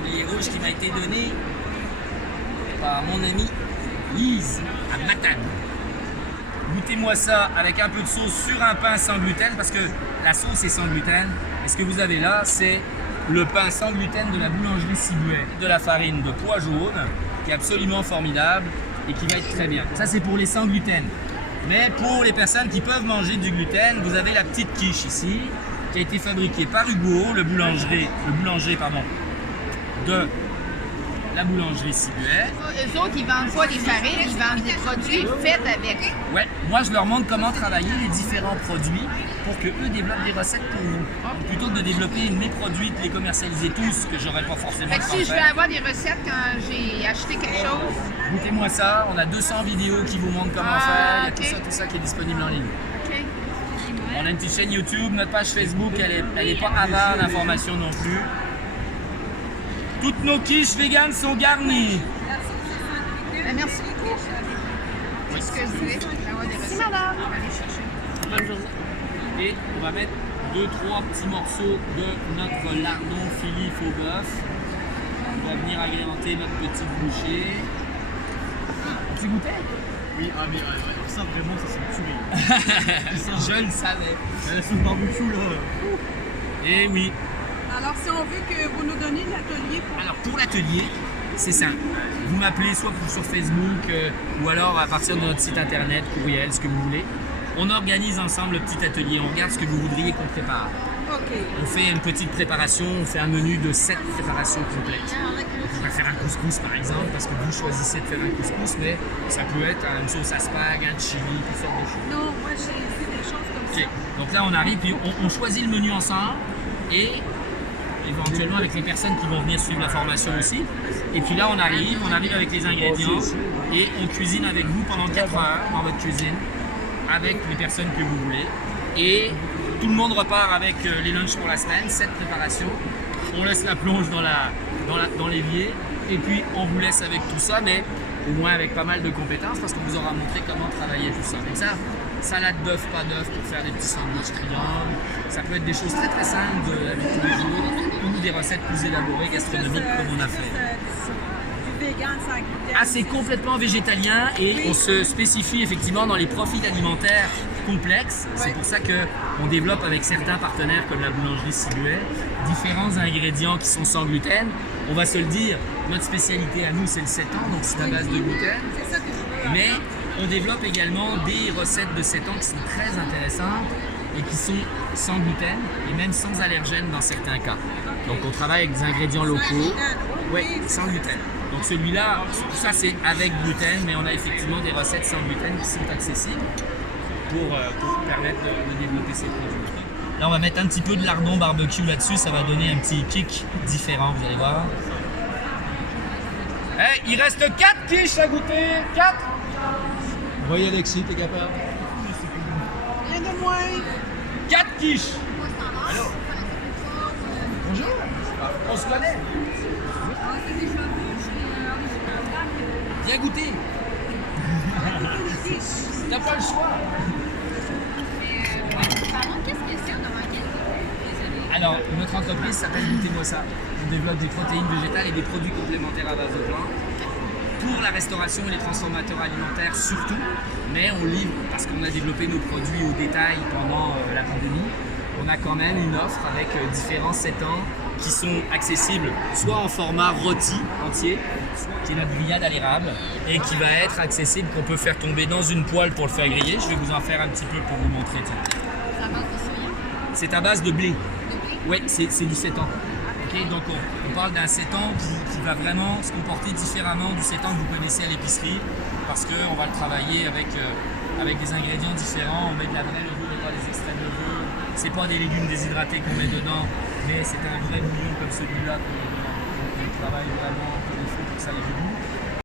tablier rouge qui m'a été donné par mon amie Lise à Matane. Goûtez-moi ça avec un peu de sauce sur un pain sans gluten parce que la sauce est sans gluten. Et ce que vous avez là, c'est le pain sans gluten de la boulangerie Cibuet. De la farine de pois jaune qui est absolument formidable et qui va être très bien. Ça, c'est pour les sans gluten. Mais pour les personnes qui peuvent manger du gluten, vous avez la petite quiche ici qui a été fabriquée par Hugo, le boulanger de la boulangerie Cibuet. Eux autres, ils vendent pas des farines, ils vendent des produits faits avec. Ouais, moi je leur montre comment travailler les différents produits pour que eux développent des recettes pour vous. Donc, plutôt que de développer mes produits, de les commercialiser tous, que j'aurais pas forcément Fait le que temps de si je veux faire. avoir des recettes quand j'ai acheté quelque chose, Goûtez-moi ça, on a 200 vidéos qui vous montrent comment faire, il y a tout ça qui est disponible en ligne. OK. On a une petite chaîne YouTube, notre page Facebook, elle est pas avare d'informations non plus. Toutes nos quiches véganes sont garnies. Ben, merci beaucoup. C'est ce que je voulais, avoir des recettes. Madame. Bonne journée. Et on va mettre 2-3 petits morceaux de notre lardon Philly faux bœuf. On va venir agrémenter notre petite bouchée. Tu goûtais? Oui, ah mais ça vraiment, ça c'est une tuerie. Je le savais. La sauce barbecue là. Et oui. Alors, si on veut que vous nous donniez l'atelier pour... Alors pour l'atelier, c'est simple. Vous m'appelez soit sur Facebook ou alors à partir de notre site internet, courriel, ce que vous voulez. On organise ensemble le petit atelier, on regarde ce que vous voudriez qu'on prépare. OK. On fait une petite préparation, on fait un menu de 7 préparations complètes. On va faire un couscous par exemple, parce que vous choisissez de faire un couscous, mais ça peut être une sauce à spag, un chili, toutes sortes de choses. Non, moi, j'ai fait des choses comme Ok, donc là on arrive, puis on choisit le menu ensemble et éventuellement avec les personnes qui vont venir suivre la formation aussi. Et puis là on arrive avec les ingrédients et on cuisine avec vous pendant 4 heures dans votre cuisine avec les personnes que vous voulez. Et tout le monde repart avec les lunchs pour la semaine, 7 préparations. On laisse la plonge dans l'évier et puis on vous laisse avec tout ça, mais au moins avec pas mal de compétences parce qu'on vous aura montré comment travailler tout ça. Donc ça, salade d'œufs, pas d'œufs pour faire des petits sandwichs triangles. Ça peut être des choses très très simples de la vie de tous les jours ou des recettes plus élaborées gastronomiques comme on a fait. du vegan sans gluten. Ah, c'est complètement végétalien et on se spécifie effectivement dans les profils alimentaires complexes. C'est pour ça qu'on développe avec certains partenaires comme la boulangerie Cibuet différents ingrédients qui sont sans gluten. On va se le dire, notre spécialité à nous c'est le 7 ans, donc c'est à base de gluten. C'est ça que je veux. Mais on développe également des recettes de 7 ans qui sont très intéressantes et qui sont sans gluten et même sans allergènes dans certains cas. Donc on travaille avec des ingrédients locaux, ouais, sans gluten. Donc celui-là, ça c'est avec gluten, mais on a effectivement des recettes sans gluten qui sont accessibles pour permettre de développer ces produits. Là on va mettre un petit peu de lardon barbecue là-dessus, ça va donner un petit kick différent, vous allez voir. Hey, il reste 4 quiches à goûter, 4. Voyez Alexis, t'es capable? Rien de moins. 4 quiches. Allô. Bonjour. On se connaît. Viens goûter. T'as pas le choix. Alors, notre entreprise s'appelle Goûtez-moi ça. On développe des protéines végétales et des produits complémentaires à base de plantes pour la restauration et les transformateurs alimentaires surtout, mais on livre parce qu'on a développé nos produits au détail pendant la pandémie. On a quand même une offre avec différents 7 ans qui sont accessibles soit en format rôti entier, qui est notre grillade à l'érable, et qui va être accessible, qu'on peut faire tomber dans une poêle pour le faire griller. Je vais vous en faire un petit peu pour vous montrer. C'est à base de blé. Oui, c'est du 7 ans. Okay, donc on parle d'un 7 ans qui va vraiment se comporter différemment du 7 ans que vous connaissez à l'épicerie, parce qu'on va le travailler avec des ingrédients différents. On met de la vraie levure et pas des extraits de levure. C'est pas des légumes déshydratés qu'on met dedans, mais c'est un vrai bouillon comme celui-là qu'on travaille vraiment comme il faut pour que ça ait du goût.